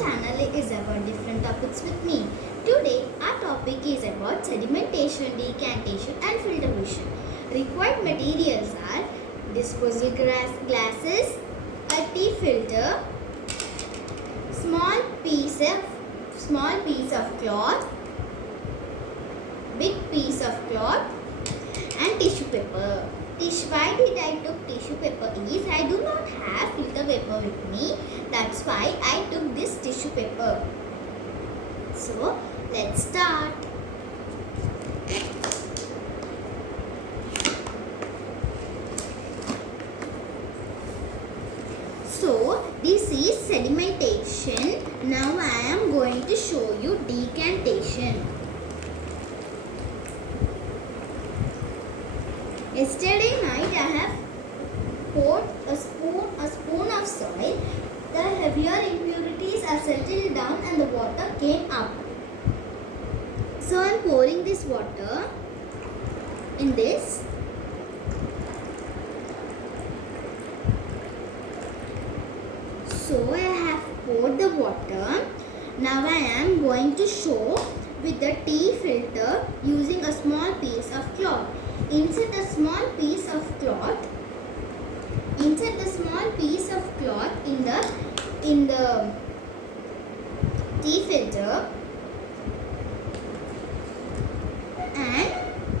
channel is about different topics with me. Today our topic is about sedimentation, decantation and filtration. Required materials are disposal glasses, a tea filter, small piece of cloth, big piece of cloth and tissue paper. Why did I took tissue paper is I do not have filter paper with me. That's why I took this tissue paper. So let's start. So this is sedimentation. Now I am going to show you decantation. Yesterday night I have poured a spoon of soil. The heavier impurities are settled down and the water came up. So I am pouring this water in this. So I have poured the water. Now I am going to show with the tea filter using a small piece of cloth. Insert the small piece of cloth in the tea filter and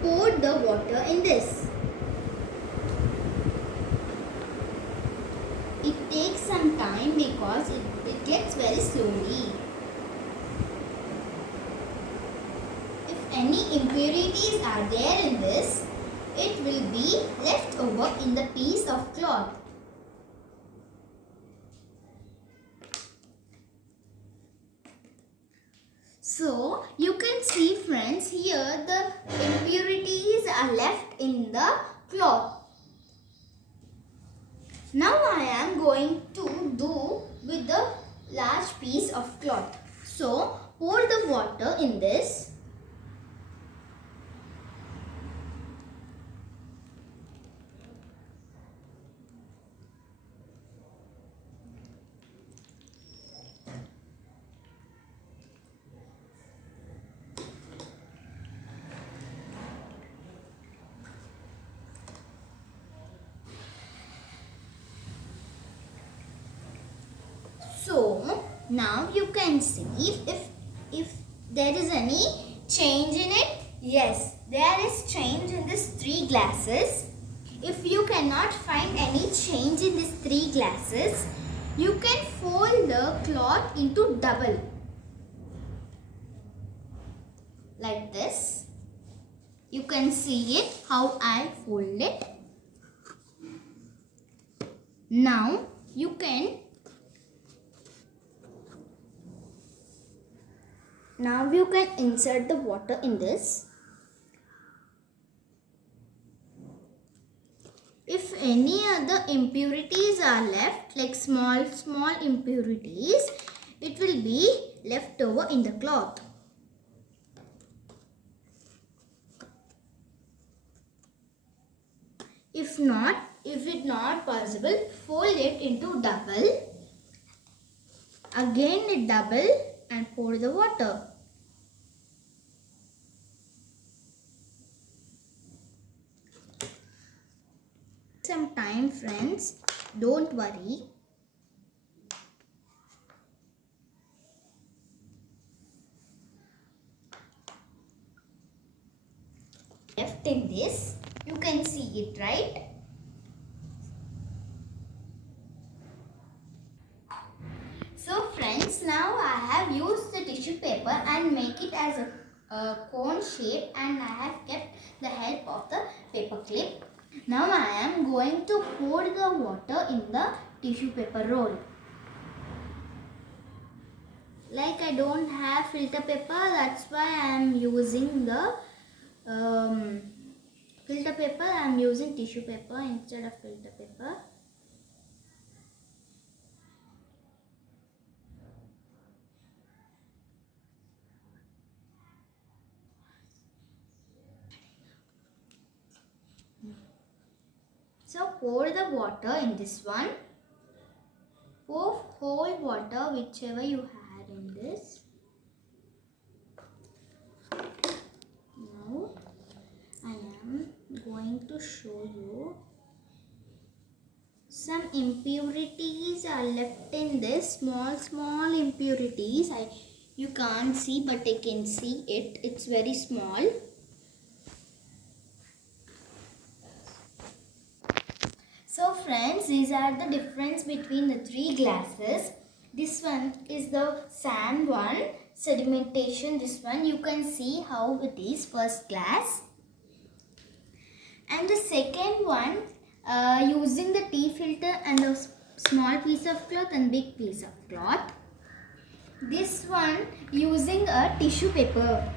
pour the water in this. It takes some time because it gets very slowly. If any impurities are there in this, it will be left over in the piece of cloth. So you can see friends, here the impurities are left in the cloth. Now I am going to do with the large piece of cloth. So pour the water in this. So now you can see if there is any change in it. Yes, there is change in these three glasses. If you cannot find any change in these three glasses, you can fold the cloth into double. Like this. You can see it how I fold it. Now you can insert the water in this. If any other impurities are left, like small impurities, it will be left over in the cloth. If it not possible, fold it into double. Again double and pour the water. Some time friends, don't worry. Left in this, you can see it, right? So friends, now I have used the tissue paper and make it as a cone shape, and I have kept the help of the paper clip. Now I am going to pour the water in the tissue paper roll. Like I don't have filter paper, that's why I am using the filter paper. I am using tissue paper instead of filter paper. So pour the water in this one. Pour whole water whichever you in this. Now I am going to show you some impurities are left in this. Small impurities. You can't see, but I can see it. It's very small. So friends, these are the difference between the three glasses. This one is the sand one, sedimentation. This one you can see how it is, first glass. And the second one, using the tea filter and a small piece of cloth and big piece of cloth. This one using a tissue paper.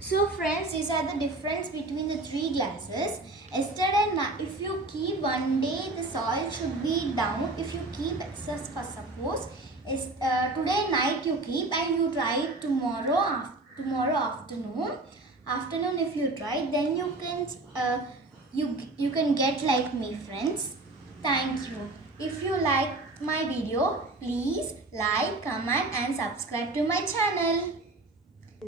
So friends, these are the difference between the three glasses. Yesterday, if you keep one day, the salt should be down. If you keep excess, for suppose, today night you keep and you try it tomorrow afternoon. Afternoon, if you try, then you can you can get like me, friends. Thank you. If you like my video, please like, comment and subscribe to my channel.